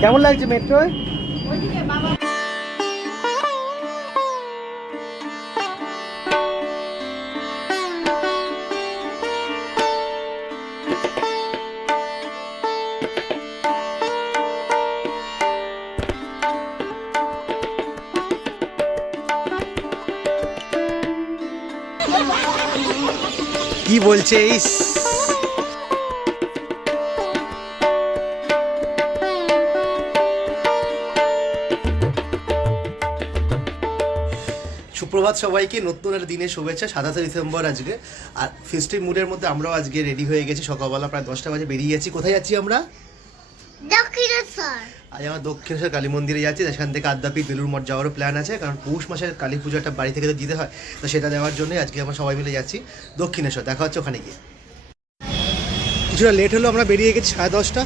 কেমন লাগছে মেট্রোয়? কি বলছে ইস, সুপ্রভাত সবাইকে, নতুন একটা দিনের শুভেচ্ছা। 27 ডিসেম্বর আজকে, আর ফেস্টিভ মুডের মধ্যে আমরাও আজকে রেডি হয়ে গেছি। সকালবেলা প্রায় 10টা বাজে বেরিয়ে যাচ্ছি। কোথায় যাচ্ছি আমরা? দক্ষিণেশ্বর। আজ আমরা দক্ষিণেশ্বর কালী মন্দিরে যাচ্ছি। সেখান থেকে আদ্যাপীঠ বেলুড় মঠ যাওয়ারও প্ল্যান আছে, কারণ পৌষ মাসের কালী পুজোটা বাড়ি থেকে তো দিতে হয়, তো সেটা দেওয়ার জন্যই আজকে আমরা সবাই মিলে যাচ্ছি দক্ষিণেশ্বর। দেখা হচ্ছে ওখানে গিয়ে। কিছুটা লেট হলো, আমরা বেরিয়ে গেছি 10:30,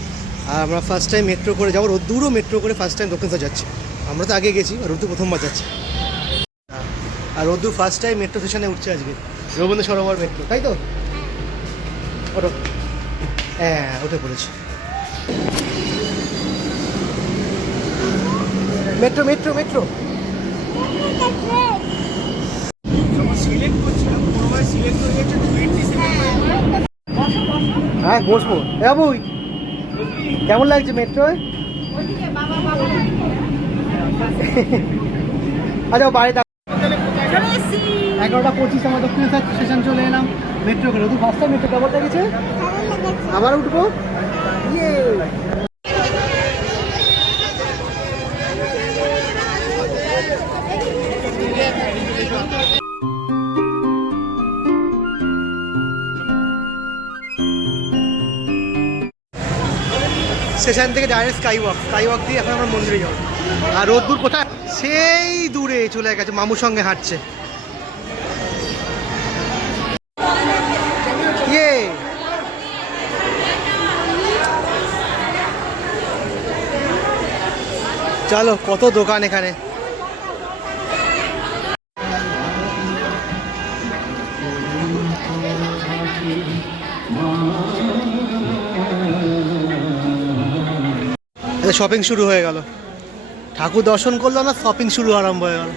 আর আমরা ফার্স্ট টাইম মেট্রো করে যাবো। রোদ্দুরও মেট্রো করে ফার্স্ট টাইম দক্ষিণেশ্বর যাচ্ছি। আমরা তো আগে গেছি, আর রোদ্দুর প্রথমবার যাচ্ছে। আর রোদ্দুর ফার্স্ট টাইম মেট্রো স্টেশনে উঠছে আজকে, রবীন্দ্র সরোবর মেট্রো, তাই তো? ওটো, হ্যাঁ উঠে পড়েছি। মেট্রো মেট্রো মেট্রো হ্যাঁ বসবো। বাবুই কেমন লাগছে মেট্রোয়? আচ্ছা বাড়ি 11:25 আমার দক্ষিণেশ্বর স্টেশন চলে এলাম মেট্রো করে। তুই ফার্স্ট টাইম মেট্রো কেমন লেগেছে? আবার উঠবো। ইয়ে স্টেশন থেকে ডাইরেক্ট স্কাই ওয়াক দিয়ে এখন আমরা মন্দিরে যাবো। আর রোদ্দুর কোথায়? সেই দূরে চলে গেছে, মামুর সঙ্গে হাঁটছে। ইয়ে চলো, কত দোকান এখানে। শপিং শুরু হয়ে গেল। ঠাকুর দর্শন করলো না, শপিং শুরু আরম্ভ হয়ে গেল।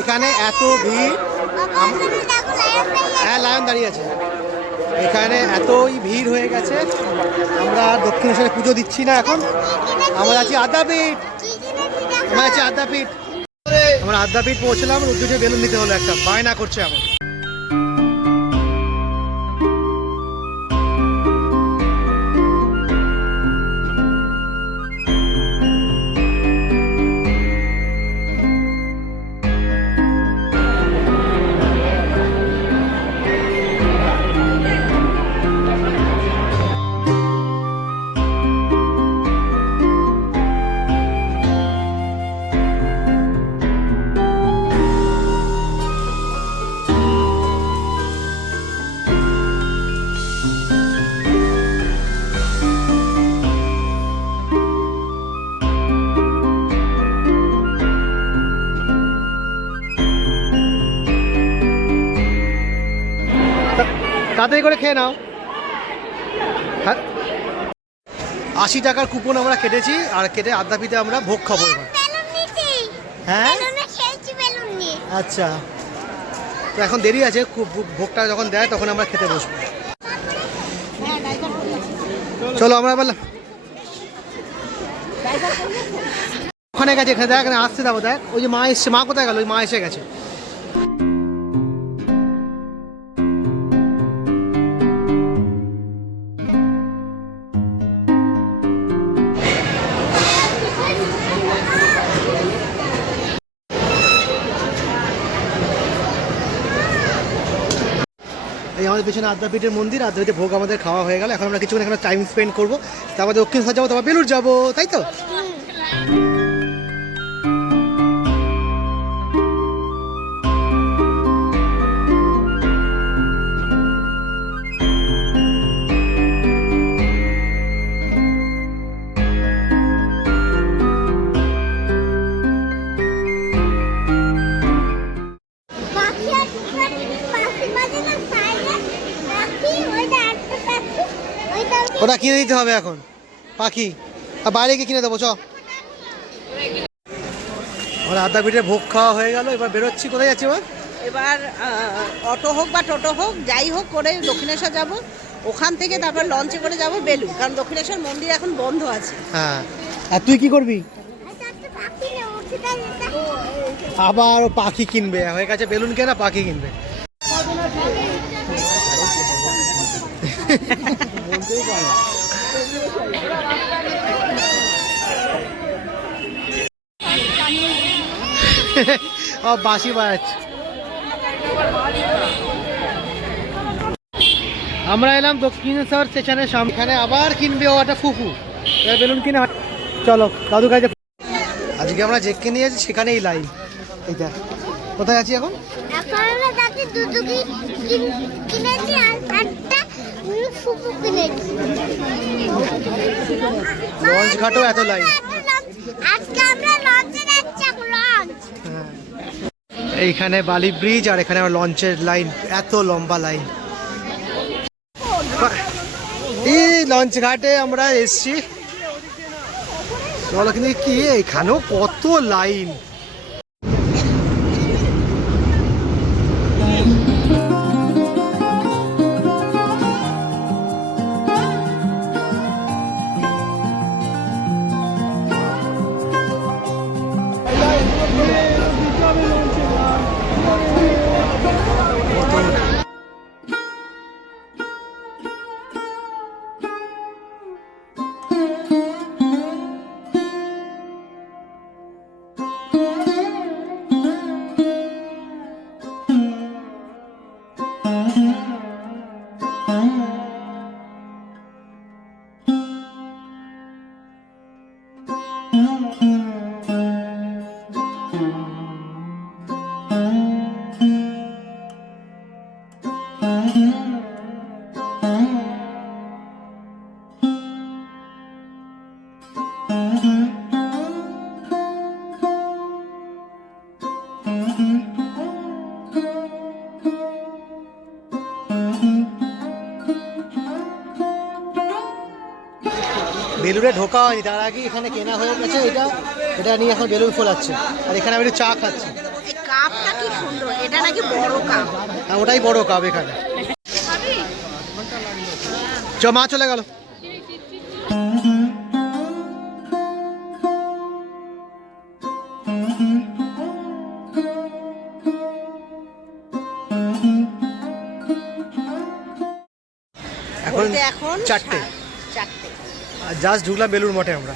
এখানে এত ভিড়, হ্যাঁ লায়ন দাঁড়িয়ে আছে। এখানে এতই ভিড় হয়ে গেছে, আমরা দক্ষিণেশ্বরে পুজো দিচ্ছি না এখন। আমরা আছি আদ্যাপীঠ, আমরা আদ্যাপীঠ পৌঁছলাম। উদ্যোগে বেলুন দিতে হলো, একটা বায়না করছে এখন। তাড়াতাড়ি করে খেয়ে নাও। 80 টাকার কুপন আমরা কেটেছি, আর কেটে আদ্যাপীঠে আমরা ভোগ খাবো এবার। হ্যাঁ আচ্ছা, তো এখন দেরি আছে, ভোগটা যখন দেয় তখন আমরা খেতে বসবো। চলো আমরা বললাম ওখানে গেছে, এখানে দেখ আসতে যাবো। দেখ ওই যে মা এসছে। মা কোথায় গেল? ওই মা এসে গেছে। এই আমাদের পেছনে আদ্যাপীঠের মন্দির, আদ্যাপীঠে ভোগ আমাদের খাওয়া হয়ে গেল। এখন আমরা কিছুক্ষণ এখানে টাইম স্পেন্ড করবো, তারপরে দক্ষিণেশ্বর যাবো, তারপর বেলুড় যাবো, তাই তো? ওটা কিনে দিতে হবে এখন পাখি, আর বাইরে গিয়ে কিনে দেবো চ। আমার আদ্যাপীঠের ভোগ খাওয়া হয়ে গেল, এবার বেরোচ্ছি। কোথায় যাচ্ছি এবার? এবার অটো হোক বা টোটো হোক যাই হোক করে দক্ষিণেশ্বর যাব, ওখান থেকে তারপর লঞ্চে করে যাব বেলুড়, কারণ দক্ষিণেশ্বর মন্দির এখন বন্ধ আছে। হ্যাঁ, আর তুই কি করবি? আবার ও পাখি কিনবে, হয়ে গেছে বেলুন কেনা, পাখি কিনবে। ও বাঁশি বাজাচ্ছে। আমরা এলাম দক্ষিণেশ্বর স্টেশনের সামনে, এখানে আবার কিনবে ও একটা ফুফু, এবার বেলুন কিনে চলো দাদু কাছে। আজকে আমরা যেখানে নিয়ে যাচ্ছি সেখানেই লাইন। এইটা কোথায় আছি এখন? লঞ্চ ঘাটও এত লাইন। এইখানে বালি ব্রিজ, আর এখানে আমার লঞ্চের লাইন, এত লম্বা লাইন। এই লঞ্চ ঘাটে আমরা এসছি, চলো। কিন্তু কি এখানেও কত লাইন। বেলুনে ঢোকা হয়নি, তার আগে এখানে কেনা হয়ে গেছে। এটা নিয়ে এখন বেলুন ফোলাচ্ছে, আর এখানে আমি একটু চা খাচ্ছি। এই কাপটা কি সুন্দর, এটা নাকি বড় কাপ। হ্যাঁ, ওটাই বড় কাপ এখানে। চ, মা চলে গেল। এখন 4টে, আর জাস্ট ঢুকলাম বেলুড় মঠে আমরা।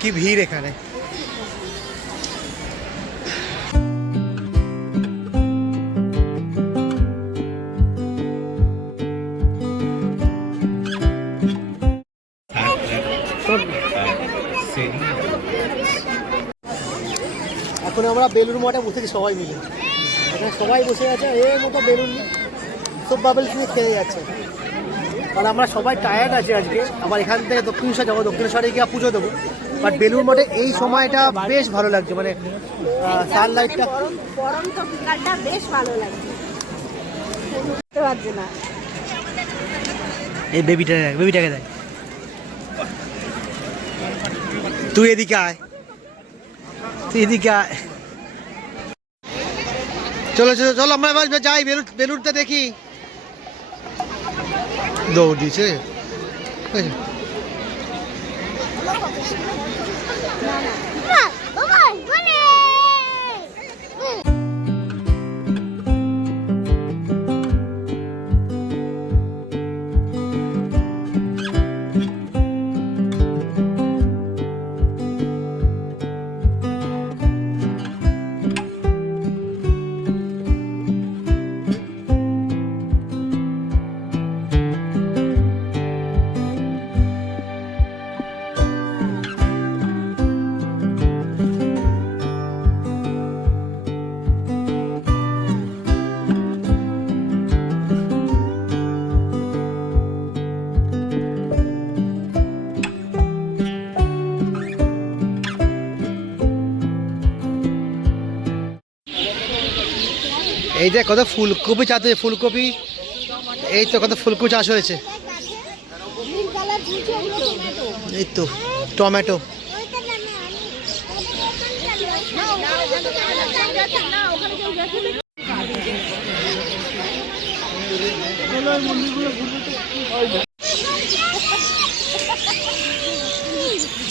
কি ভিড় এখানে। এখন আমরা বেলুড় মঠে বসেছি সবাই মিলে, এখানে সবাই বসে আছে এর মতো বেলুন সব বাবেলস নিয়ে খেয়ে যাচ্ছে। কারণ আমরা সবাই টায়ার্ড আছি আজকে, আবার এখান থেকে দক্ষিণেশ্বর যাবো, দক্ষিণেশ্বরে গিয়ে পুজো দেবো। বাট বেলুড় মঠে এই সময়টা বেশ ভালো লাগছে, মানে সানলাইটটা, পরন্ত বিকালটা বেশ ভালো লাগছে। বুঝতে পারছি না, এই বেবিটাকে দেখ। তুই এদিকে আয়, চলো চলো চলো, আমরা এবার যাই বেলুড়টা দেখি। দৌড় দিয়েছে। এই যে কত ফুলকপি চাষ হয়েছে, ফুলকপি, এই তো কত ফুলকপি চাষ হয়েছে। এই তো টমেটো।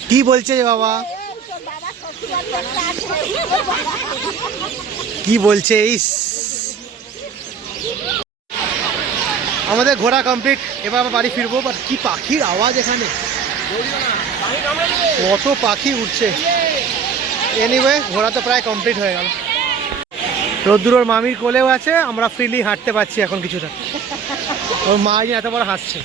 কি বলছে বাবা, কি বলছে? ইস, আমাদের ঘোরা কমপ্লিট, এবার আবার বাড়ি ফিরবো। বাট কি পাখির আওয়াজ এখানে, কত পাখি উঠছে। এনিওয়ে ঘোরা তো প্রায় কমপ্লিট হয়ে গেল। রোদ্দুর ওর মামির কোলেও আছে, আমরা ফ্রিলি হাঁটতে পারছি এখন কিছুটা। ওর মা এত বড় হাসছে।